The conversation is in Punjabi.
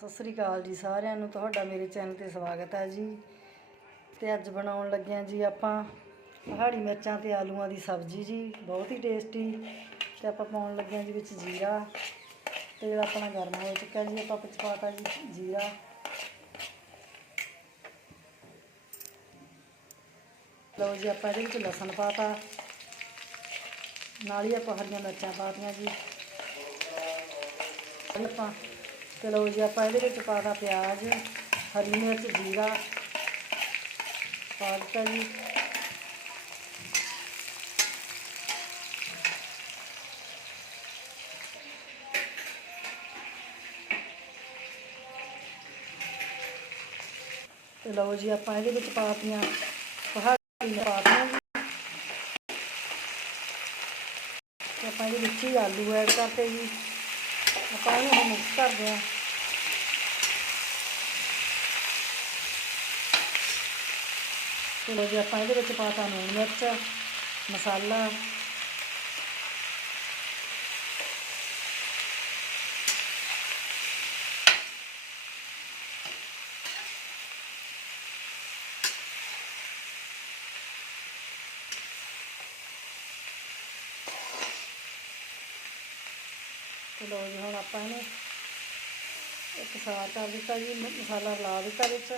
ਸਤਿ ਸ੍ਰੀ ਅਕਾਲ ਜੀ ਸਾਰਿਆਂ ਨੂੰ, ਤੁਹਾਡਾ ਮੇਰੇ ਚੈਨਲ ਤੇ ਸਵਾਗਤ ਹੈ ਜੀ। ਤੇ ਅੱਜ ਬਣਾਉਣ ਲੱਗੇ ਜੀ ਆਪਾਂ ਪਹਾੜੀ ਮਿਰਚਾਂ ਤੇ ਆਲੂਆਂ ਦੀ ਸਬਜ਼ੀ ਜੀ, ਬਹੁਤ ਹੀ ਟੇਸਟੀ ਤੇ ਆਪਾਂ ਪਾਉਣ ਲੱਗੇ ਹਾਂ ਜੀ ਵਿੱਚ ਜੀਰਾ। ਤੇਲ ਆਪਣਾ ਗਰਮ ਹੋ ਚੁੱਕਿਆ ਜੀ, ਆਪਾਂ ਵਿੱਚ ਪਾਤਾ ਜੀ ਜੀਰਾ। ਲਓ ਜੀ ਆਪਾਂ ਇਹਦੇ ਵਿੱਚ ਲਸਣ ਪਾਤਾ ਨਾਲ ਹੀ ਆਪਾਂ ਹਰੀਆਂ ਮਿਰਚਾਂ ਪਾਤੀਆਂ ਜੀ। ਆਪਾਂ ਤੇ ਲਓ ਜੀ ਆਪਾਂ ਇਹਦੇ ਵਿੱਚ ਪਾਤਾ ਪਿਆਜ਼ ਹਰੀ ਮਿਰਚ ਜੀਰਾ ਪਾ ਦਿੱਤਾ ਜੀ ਤੇ ਲਓ ਜੀ ਆਪਾਂ ਇਹਦੇ ਵਿੱਚ ਪਾਤੀਆਂ ਪਹਾੜੀ ਮਿਰਚ ਪਾਤੀਆਂ ਜੀ ਤੇ ਆਪਾਂ ਇਹਦੇ ਵਿੱਚ ਹੀ ਆਲੂ ਐਡ ਕਰਤੇ ਜੀ मसाले को मिक्स कर दें ਆਪਾਂ ਇਹਦੇ ਵਿੱਚ ਪਾਤਾ लून ਮਿਰਚ ਮਸਾਲਾ ਲੋ ਜੀ ਹੁਣ ਆਪਾਂ ਇਹਨੂੰ ਇੱਕ ਸਾਰ ਕਰ ਦਿੱਤਾ ਜੀ ਮਸਾਲਾ ਲਾ ਦਿੱਤਾ ਵਿੱਚ।